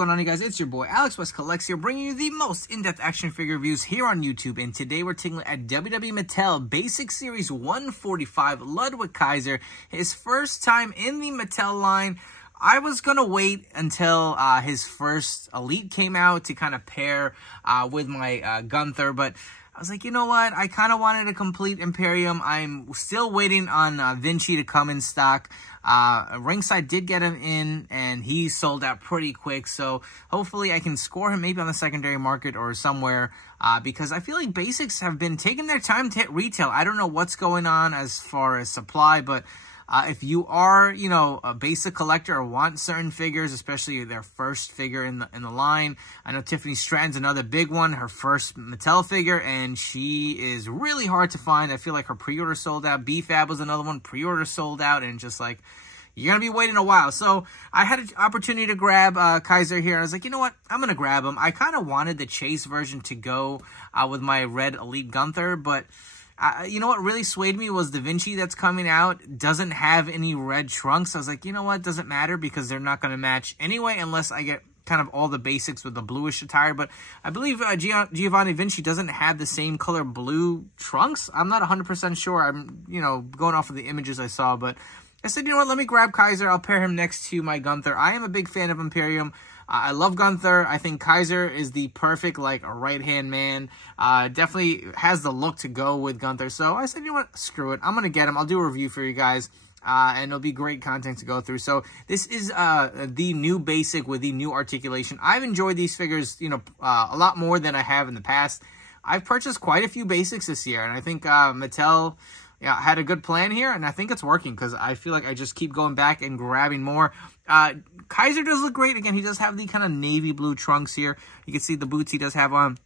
going on, you guys? It's your boy Alex West Collects here, bringing you the most in-depth action figure reviews here on YouTube. And today we're taking a look at WWE Mattel Basic Series 145 Ludwig Kaiser, his first time in the Mattel line. I was going to wait until his first Elite came out to kind of pair with my Gunther, but I was like, you know what? I kind of wanted a complete Imperium. I'm still waiting on Vinci to come in stock. Ringside did get him in, and he sold out pretty quick. So hopefully I can score him maybe on the secondary market or somewhere, because I feel like Basics have been taking their time to hit retail. I don't know what's going on as far as supply, but if you are, you know, a basic collector or want certain figures, especially their first figure in the line, I know Tiffany Stratton's another big one, her first Mattel figure, and she is really hard to find. I feel like her pre-order sold out. B-Fab was another one, pre-order sold out, and just like, you're going to be waiting a while. So I had an opportunity to grab Kaiser here. I was like, you know what? I'm going to grab him. I kind of wanted the Chase version to go with my red Elite Gunther, but you know what really swayed me was Da Vinci that's coming out doesn't have any red trunks. I was like, you know what, doesn't matter because they're not going to match anyway unless I get kind of all the basics with the bluish attire. But I believe Giovanni Vinci doesn't have the same color blue trunks. I'm not 100% sure. I'm, you know, going off of the images I saw, but I said, you know what, let me grab Kaiser. I'll pair him next to my Gunther. I am a big fan of Imperium. I love Gunther. I think Kaiser is the perfect, like, a right-hand man. Definitely has the look to go with Gunther. So I said, you know what, screw it. I'm going to get him. I'll do a review for you guys. And it'll be great content to go through. So this is the new basic with the new articulation. I've enjoyed these figures, you know, a lot more than I have in the past. I've purchased quite a few basics this year. And I think Mattel had a good plan here, and I think it's working because I feel like I just keep going back and grabbing more. Kaiser does look great. Again, he does have the kind of navy blue trunks here. You can see the boots he does have on.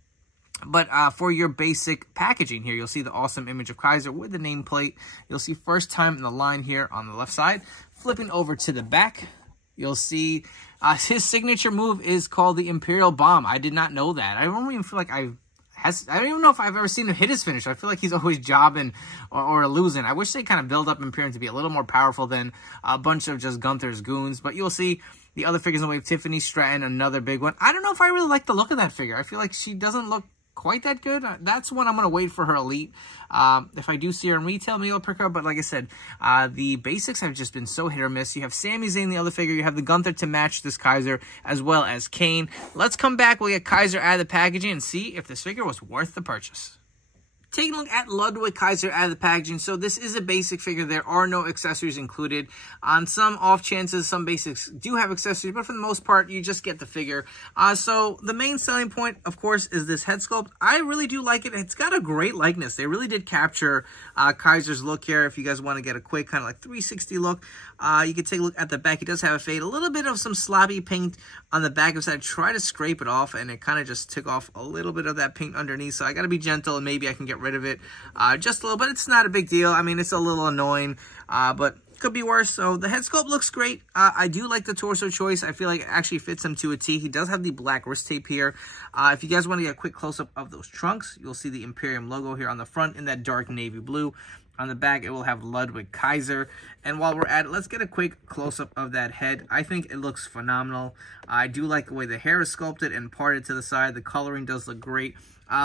But for your basic packaging here, you'll see the awesome image of Kaiser with the nameplate. You'll see first time in the line here on the left side. Flipping over to the back, you'll see his signature move is called the Imperial Bomb. I did not know that. I don't even feel like I don't even know if I've ever seen him hit his finish. I feel like he's always jobbing or losing. I wish they kind of build up Imperium to be a little more powerful than a bunch of just Gunther's goons. But you'll see the other figures in the wave. Tiffany Stratton, another big one. I don't know if I really like the look of that figure. I feel like she doesn't look quite that good. That's one I'm going to wait for her Elite. If I do see her in retail, maybe I'll pick her up. But like I said, the basics have just been so hit or miss. You have Sami Zayn, the other figure. You have the Gunther to match this Kaiser, as well as Kane. Let's come back. We'll get Kaiser out of the packaging and see if this figure was worth the purchase. Taking a look at Ludwig Kaiser out of the packaging. So this is a basic figure. There are no accessories included. On some off chances, some basics do have accessories, but for the most part, you just get the figure. So the main selling point, of course, is this head sculpt. I really do like it. It's got a great likeness. They really did capture Kaiser's look here. If you guys want to get a quick kind of like 360 look, you can take a look at the back. He does have a fade. A little bit of some sloppy paint on the back of his head. I tried to scrape it off, and it kind of just took off a little bit of that paint underneath. So I got to be gentle, and maybe I can get rid of it just a little bit. It's not a big deal. I mean, it's a little annoying, but could be worse. So the head sculpt looks great. I do like the torso choice. I feel like it actually fits him to a T. He does have the black wrist tape here. If you guys want to get a quick close-up of those trunks, you'll see the Imperium logo here on the front in that dark navy blue. On the back, it will have Ludwig Kaiser. And while we're at it, let's get a quick close-up of that head. I think it looks phenomenal. I do like the way the hair is sculpted and parted to the side. The coloring does look great.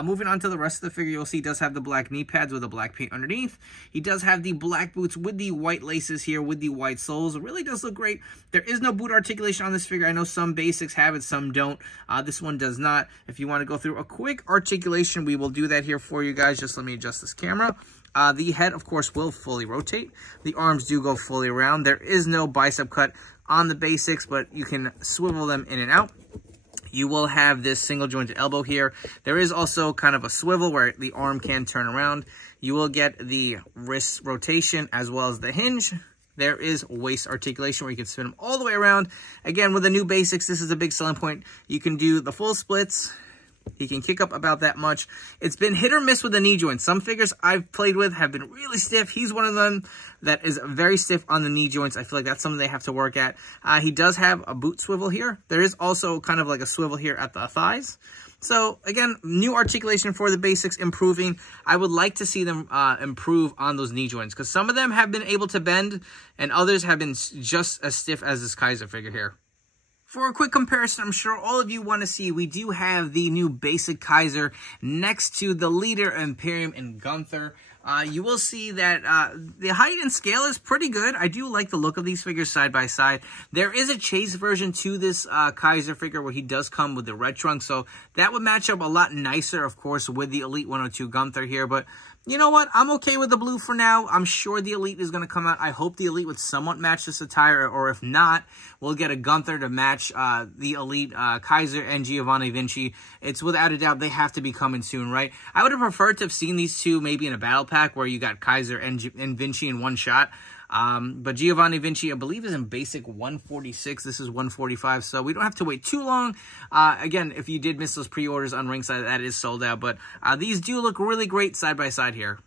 Moving on to the rest of the figure, you'll see he does have the black knee pads with the black paint underneath. He does have the black boots with the white laces here with the white soles. It really does look great. There is no boot articulation on this figure. I know some basics have it, some don't. This one does not. If you want to go through a quick articulation, we will do that here for you guys. Just let me adjust this camera. The head, of course, will fully rotate. The arms do go fully around. There is no bicep cut on the basics, but you can swivel them in and out. You will have this single jointed elbow here. There is also kind of a swivel where the arm can turn around. You will get the wrist rotation as well as the hinge. There is waist articulation where you can spin them all the way around. Again, with the new basics, this is a big selling point. You can do the full splits. He can kick up about that much. It's been hit or miss with the knee joints. Some figures I've played with have been really stiff. He's one of them that is very stiff on the knee joints. I feel like that's something they have to work at. He does have a boot swivel here. There is also kind of like a swivel here at the thighs. So, again, new articulation for the basics, improving. I would like to see them improve on those knee joints because some of them have been able to bend and others have been just as stiff as this Kaiser figure here. For a quick comparison, I'm sure all of you want to see, we do have the new Basic Kaiser next to the Leader, Imperium, and Gunther. You will see that the height and scale is pretty good. I do like the look of these figures side by side. There is a chase version to this Kaiser figure where he does come with the red trunk, so that would match up a lot nicer, of course, with the Elite 102 Gunther here. But you know what? I'm okay with the blue for now. I'm sure the Elite is going to come out. I hope the Elite would somewhat match this attire, or if not, we'll get a Gunther to match the Elite Kaiser and Giovanni Vinci. It's without a doubt they have to be coming soon, right? I would have preferred to have seen these two maybe in a battle pack where you got Kaiser and Vinci in one shot. But Giovanni Vinci, I believe, is in basic 146. This is 145, so we don't have to wait too long. Again, if you did miss those pre-orders on Ringside, that is sold out. But these do look really great side by side here.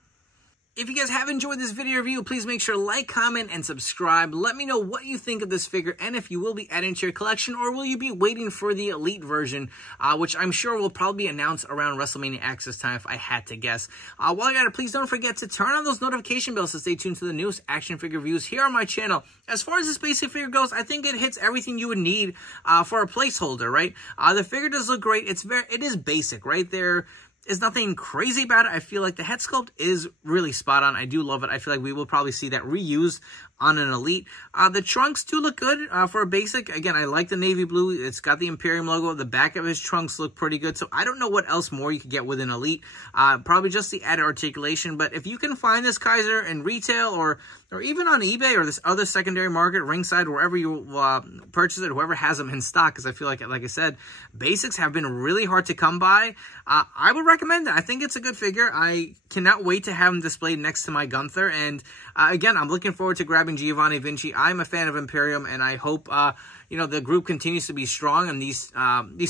If you guys have enjoyed this video review, please make sure to like, comment, and subscribe. Let me know what you think of this figure and if you will be adding to your collection, or will you be waiting for the Elite version, which I'm sure will probably be announced around WrestleMania Access time if I had to guess. While you're at it, please don't forget to turn on those notification bells to stay tuned to the newest action figure reviews here on my channel. As far as this basic figure goes, I think it hits everything you would need for a placeholder, right? The figure does look great. It is basic, right? There is nothing crazy about it. I feel like the head sculpt is really spot on. I do love it. I feel like we will probably see that reused on an Elite. The trunks do look good for a basic. Again, I like the navy blue. It's got the Imperium logo. The back of his trunks look pretty good. So I don't know what else more you could get with an Elite. Probably just the added articulation. But if you can find this Kaiser in retail or even on eBay or this other secondary market, Ringside, wherever you purchase it, whoever has them in stock, because I feel like I said, basics have been really hard to come by. I would recommend it. I think it's a good figure. I cannot wait to have him displayed next to my Gunther. And again, I'm looking forward to grabbing Giovanni Vinci. I'm a fan of Imperium, and I hope you know, the group continues to be strong, and these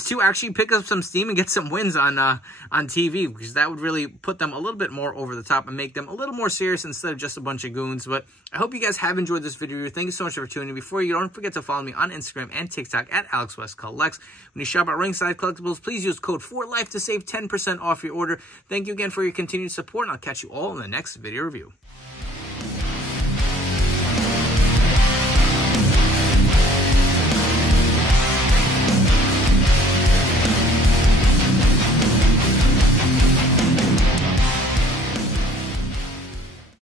two actually pick up some steam and get some wins on TV, because that would really put them a little bit more over the top and make them a little more serious instead of just a bunch of goons. But I hope you guys have enjoyed this video. Thank you so much for tuning in. Before you go, don't forget to follow me on Instagram and TikTok at AlexWestCollects. When you shop at Ringside Collectibles, please use code 4LIFE to save 10% off your order. Thank you again for your continued support, and I'll catch you all in the next video review.